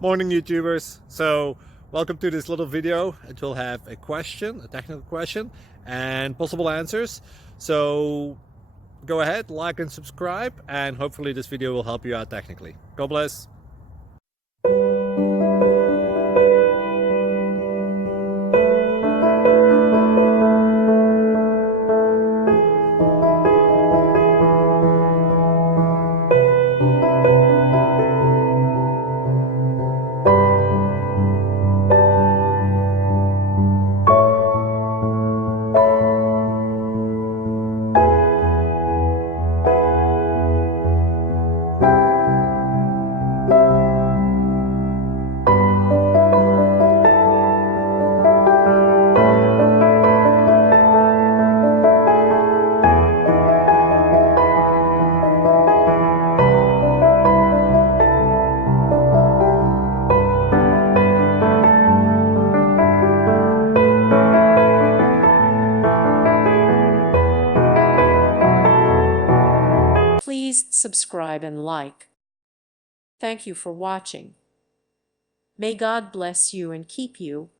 Morning YouTubers. So welcome to this little video. It will have a question, a technical question, and possible answers. So go ahead, like and subscribe, and hopefully this video will help you out technically. God bless. Please subscribe and like. Thank you for watching. May God bless you and keep you.